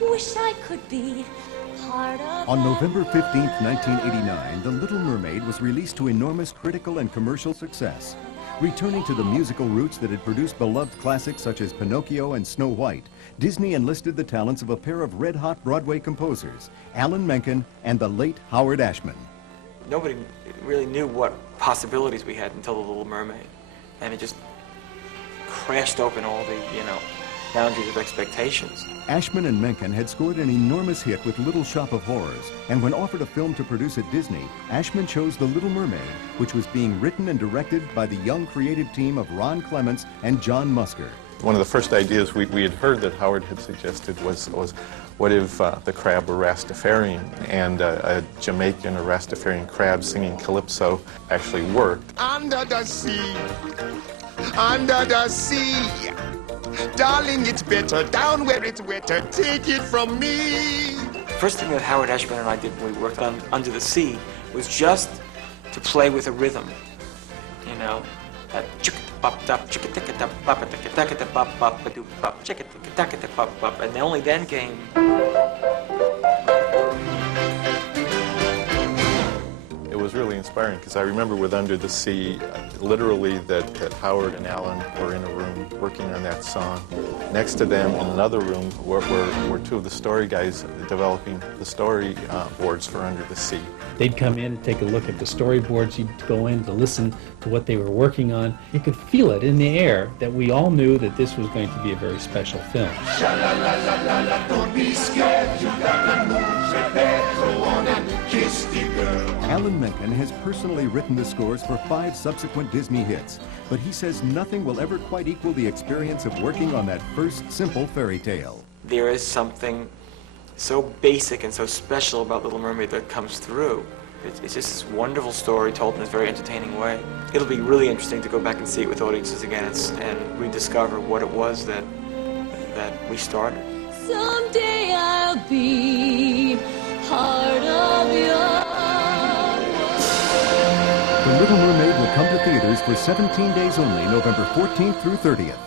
Wish I could be part of. On November 15th, 1989, The Little Mermaid was released to enormous critical and commercial success. Returning to the musical roots that had produced beloved classics such as Pinocchio and Snow White, Disney enlisted the talents of a pair of red-hot Broadway composers, Alan Menken and the late Howard Ashman. Nobody really knew what possibilities we had until The Little Mermaid. And it just crashed open all the, boundaries of expectations. Ashman and Menken had scored an enormous hit with Little Shop of Horrors, and when offered a film to produce at Disney, Ashman chose The Little Mermaid, which was being written and directed by the young creative team of Ron Clements and John Musker. One of the first ideas we had heard that Howard had suggested was what if the crab were Rastafarian, and a Jamaican or Rastafarian crab singing calypso actually worked. Under the sea, under the sea. Darling, it's better down where it's wetter. Take it from me. First thing that Howard Ashman and I did when we worked on Under the Sea was just to play with a rhythm. And only then came. It was really inspiring because I remember with Under the Sea, literally that Howard and Alan were in a room working on that song. Next to them in another room were two of the story guys developing the story boards for Under the Sea. They'd come in and take a look at the storyboards. You'd go in to listen to what they were working on. You could feel it in the air that we all knew that this was going to be a very special film. Don't be scared, you gotta move your head, go on and kiss the girl. Alan Menken has personally written the scores for 5 subsequent Disney hits, but he says nothing will ever quite equal the experience of working on that first simple fairy tale. There is something so basic and so special about Little Mermaid that comes through. It's just this wonderful story told in a very entertaining way. It'll be really interesting to go back and see it with audiences again and rediscover what it was that we started. Someday I'll be part of your The Little Mermaid will come to theaters for 17 days only, November 14th through 30th.